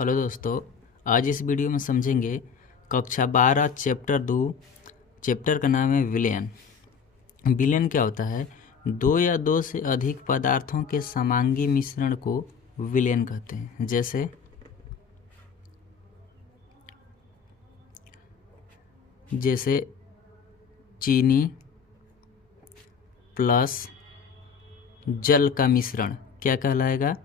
Hello दोस्तों, आज इस वीडियो में समझेंगे कक्षा 12 चैप्टर 2। चैप्टर का नाम है विलयन। विलयन क्या होता है? दो या दो से अधिक पदार्थों के समांगी मिश्रण को विलयन कहते हैं। जैसे चीनी प्लस जल का मिश्रण क्या कहलाएगा?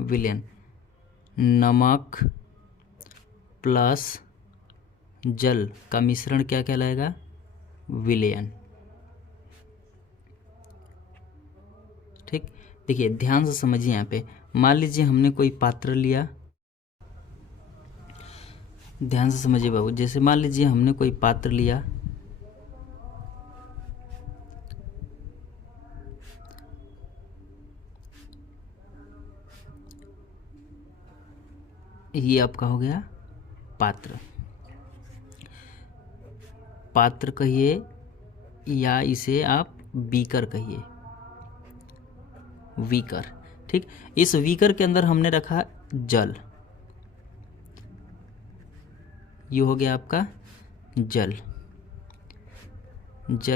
विलयन। नमक प्लस जल का मिश्रण क्या कहलाएगा? विलयन। ठीक, देखिए ध्यान से समझिए। यहाँ पे मान लीजिए हमने कोई पात्र लिया, ध्यान से समझिए बाबू। जैसे मान लीजिए हमने कोई पात्र लिया, ये आपका हो गया पात्र। पात्र कहिए या इसे आप बीकर कहिए, बीकर। ठीक, इस बीकर के अंदर हमने रखा जल, ये हो गया आपका जल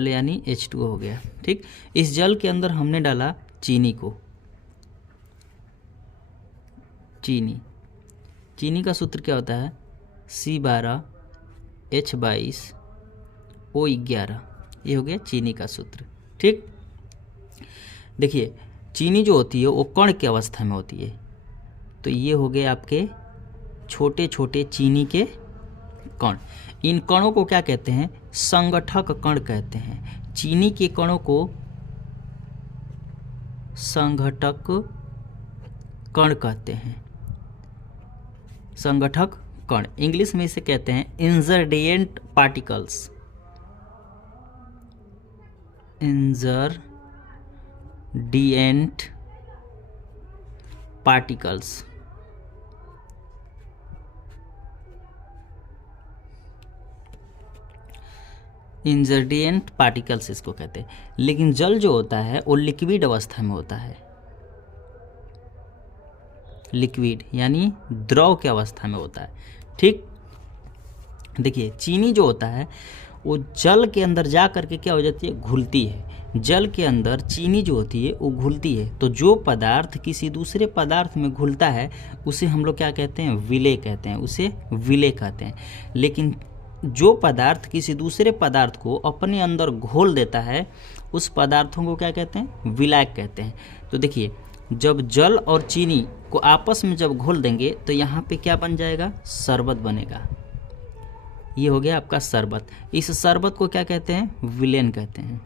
यानी H2O हो गया। ठीक, इस जल के अंदर हमने डाला चीनी को। चीनी का सूत्र क्या होता है? C12H22O11। ये हो गया चीनी का सूत्र। ठीक, देखिए चीनी जो होती है वो कण की अवस्था में होती है, तो ये हो गए आपके छोटे छोटे चीनी के कण। इन कणों को क्या कहते हैं? संगठक कण कहते हैं। चीनी के कणों को संघटक कण कहते हैं। संगठक कण, इंग्लिश में इसे कहते हैं इंजरडिएंट पार्टिकल्स। इंजरडिएंट पार्टिकल्स। इंजरडिएंट पार्टिकल्स इसको कहते हैं। लेकिन जल जो होता है वो लिक्विड अवस्था में होता है। लिक्विड यानी द्रव की अवस्था में होता है। ठीक, देखिए चीनी जो होता है वो जल के अंदर जा करके क्या हो जाती है? घुलती है। जल के अंदर चीनी जो होती है वो घुलती है। तो जो पदार्थ किसी दूसरे पदार्थ में घुलता है उसे हम लोग क्या कहते हैं? विलय कहते हैं, उसे विलय कहते हैं। लेकिन जो पदार्थ किसी दूसरे पदार्थ को अपने अंदर घोल देता है उस पदार्थों को क्या कहते हैं? विलायक कहते हैं। तो देखिए जब जल और चीनी को आपस में जब घोल देंगे तो यहाँ पे क्या बन जाएगा? शरबत बनेगा। ये हो गया आपका शरबत। इस शरबत को क्या कहते हैं? विलयन कहते हैं।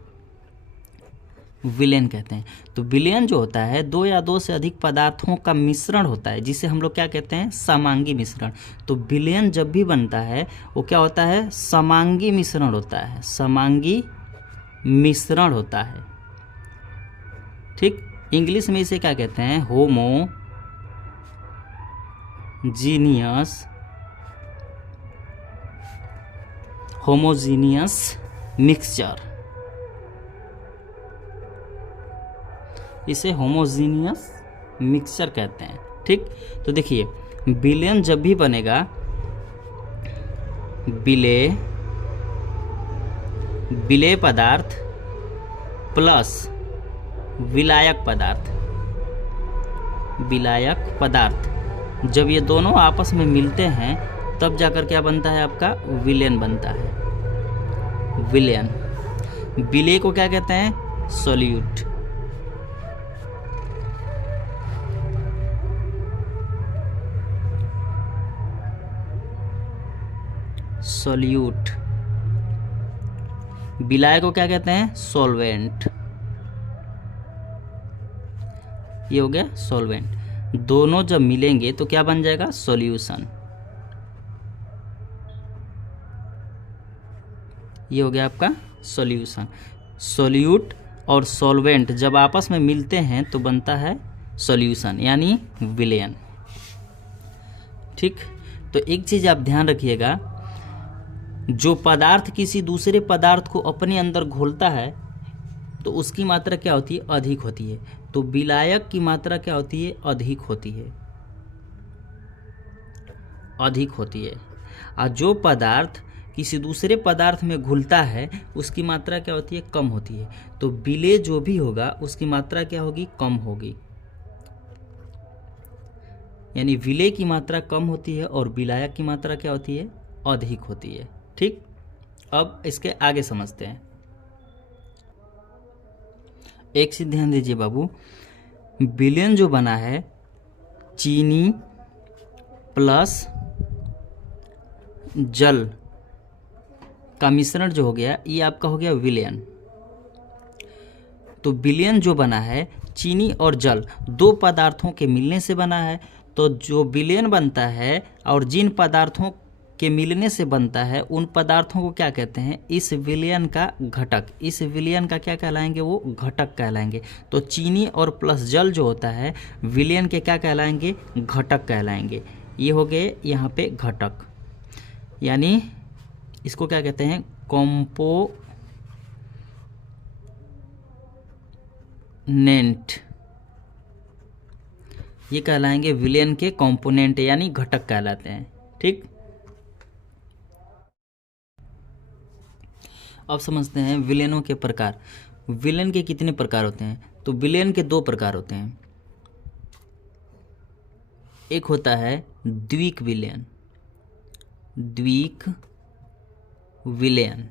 विलयन कहते हैं। तो विलयन जो होता है दो या दो से अधिक पदार्थों का मिश्रण होता है, जिसे हम लोग क्या कहते हैं? समांगी मिश्रण। तो विलयन जब भी बनता है वो क्या होता है? समांगी मिश्रण होता है। समांगी मिश्रण होता है। ठीक, इंग्लिश में इसे क्या कहते हैं? Homogeneous mixture. इसे होमोजीनियस मिक्सचर कहते हैं। ठीक, तो देखिए विलयन जब भी बनेगा, विलेय पदार्थ प्लस विलायक पदार्थ, जब ये दोनों आपस में मिलते हैं तब जाकर क्या बनता है? आपका विलयन बनता है। विलयन। विलेय को क्या कहते हैं? सॉल्यूट। विलायक को क्या कहते हैं? सॉल्वेंट। ये हो गया सॉल्वेंट। दोनों जब मिलेंगे तो क्या बन जाएगा? सॉल्यूशन। ये हो गया आपका सॉल्यूशन। सॉल्यूट और सॉल्वेंट जब आपस में मिलते हैं तो बनता है सॉल्यूशन यानी विलयन। ठीक, तो एक चीज आप ध्यान रखिएगा, जो पदार्थ किसी दूसरे पदार्थ को अपने अंदर घोलता है तो उसकी मात्रा क्या होती है? अधिक होती है। तो विलायक की मात्रा क्या होती है? अधिक होती है, अधिक होती है। और जो पदार्थ किसी दूसरे पदार्थ में घुलता है उसकी मात्रा क्या होती है? कम होती है। तो विलेय जो भी होगा उसकी मात्रा क्या होगी? कम होगी। यानी विलेय की मात्रा कम होती है और विलायक की मात्रा क्या होती है? अधिक होती है। ठीक, अब इसके आगे समझते हैं। एक चीज ध्यान दीजिए बाबू, विलेन जो बना है चीनी प्लस जल का मिश्रण जो हो गया ये आपका हो गया विलयन। तो विलयन जो बना है चीनी और जल दो पदार्थों के मिलने से बना है। तो जो विलयन बनता है और जिन पदार्थों के मिलने से बनता है उन पदार्थों को क्या कहते हैं? इस विलयन का घटक। इस विलयन का क्या कहलाएंगे? वो घटक कहलाएंगे। तो चीनी और प्लस जल जो होता है विलयन के क्या कहलाएंगे? घटक कहलाएंगे। ये हो गए यहाँ पे घटक, यानी इसको क्या कहते हैं? कॉम्पोनेंट। ये कहलाएंगे विलयन के कंपोनेंट यानी घटक कहलाते हैं। ठीक, अब समझते हैं विलयनों के प्रकार। विलयन के कितने प्रकार होते हैं? तो विलयन के दो प्रकार होते हैं। एक होता है द्विक विलयन, द्विक विलयन।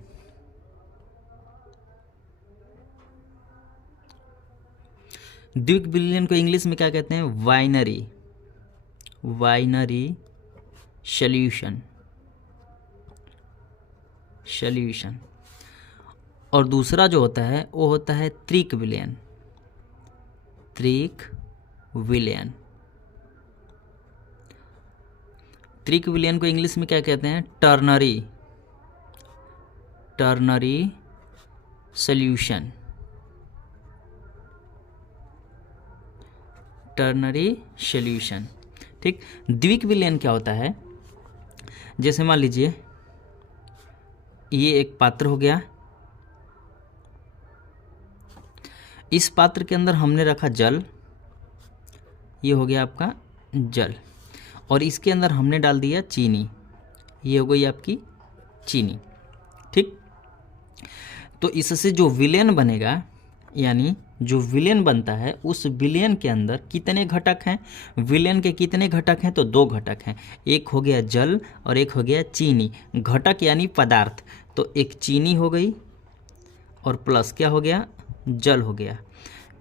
द्विक विलयन को इंग्लिश में क्या कहते हैं? Winery, winery solution, solution. और दूसरा जो होता है वो होता है त्रिक विलयन, त्रिक विलयन। त्रिक विलयन को इंग्लिश में क्या कहते हैं? Ternary, ternary solution, ternary solution. ठीक, द्विक विलयन क्या होता है? जैसे मान लीजिए ये एक पात्र हो गया, इस पात्र के अंदर हमने रखा जल, ये हो गया आपका जल, और इसके अंदर हमने डाल दिया चीनी, ये हो गई आपकी चीनी। ठीक, तो इससे जो विलयन बनेगा, यानी जो विलयन बनता है उस विलयन के अंदर कितने घटक हैं? विलयन के कितने घटक हैं? तो दो घटक हैं, एक हो गया जल और एक हो गया चीनी। घटक यानी पदार्थ, तो एक चीनी हो गई और प्लस क्या हो गया? जल हो गया।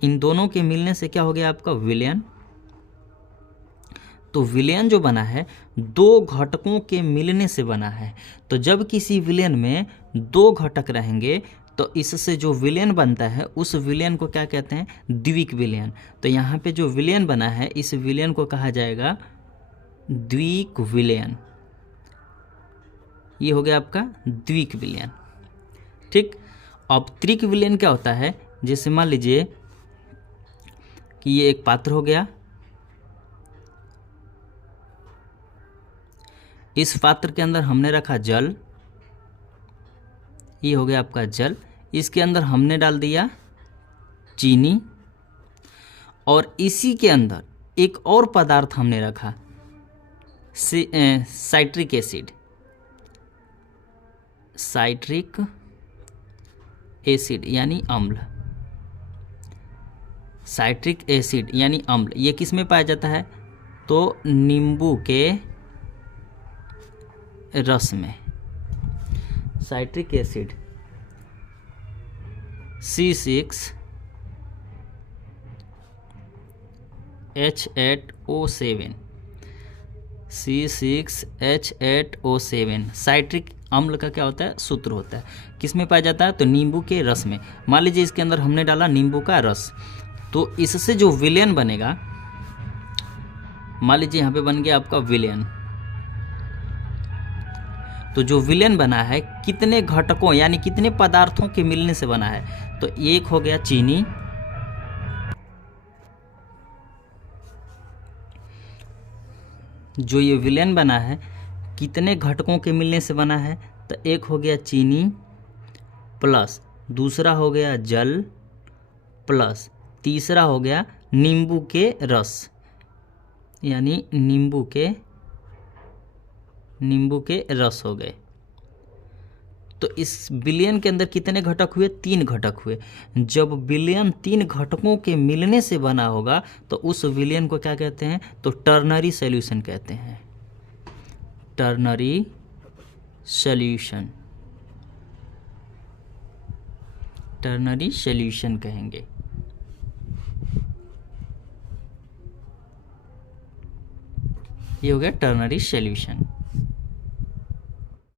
इन दोनों के मिलने से क्या हो गया आपका? विलयन। तो विलयन जो बना है दो घटकों के मिलने से बना है। तो जब किसी विलयन में दो घटक रहेंगे तो इससे जो विलयन बनता है उस विलयन को क्या कहते हैं? द्विक विलयन। तो यहाँ पे जो विलयन बना है इस विलयन को कहा जाएगा द्विक विलयन। ये हो गया आपका द्विक विलयन। ठीक, अब त्रिक विलयन क्या होता है? जैसे मान लीजिए कि ये एक पात्र हो गया, इस पात्र के अंदर हमने रखा जल, ये हो गया आपका जल, इसके अंदर हमने डाल दिया चीनी, और इसी के अंदर एक और पदार्थ हमने रखा साइट्रिक एसिड, साइट्रिक एसिड यानी अम्ल। साइट्रिक एसिड यानी अम्ल ये किस में पाया जाता है? तो नींबू के रस में। Citric acid C6H8O7, C6H8O7 citric अम्ल का क्या होता है? सूत्र होता है। किस में पाया जाता है? तो नींबू के रस में। मान लीजिए इसके अंदर हमने डाला नींबू का रस, तो इससे जो विलयन बनेगा, मान लीजिए यहाँ पे बन गया आपका विलयन। तो जो विलयन बना है कितने घटकों यानी कितने पदार्थों के मिलने से बना है? तो एक हो गया चीनी, जो ये विलयन बना है कितने घटकों के मिलने से बना है? तो एक हो गया चीनी प्लस दूसरा हो गया जल प्लस तीसरा हो गया नींबू के रस, यानी नींबू के रस हो गए। तो इस विलयन के अंदर कितने घटक हुए? 3 घटक हुए। जब विलयन 3 घटकों के मिलने से बना होगा तो उस विलयन को क्या कहते हैं? तो टर्नरी सॉल्यूशन कहते हैं। टर्नरी सॉल्यूशन, टर्नरी सॉल्यूशन कहेंगे। ये हो गया टर्नरी सॉल्यूशन।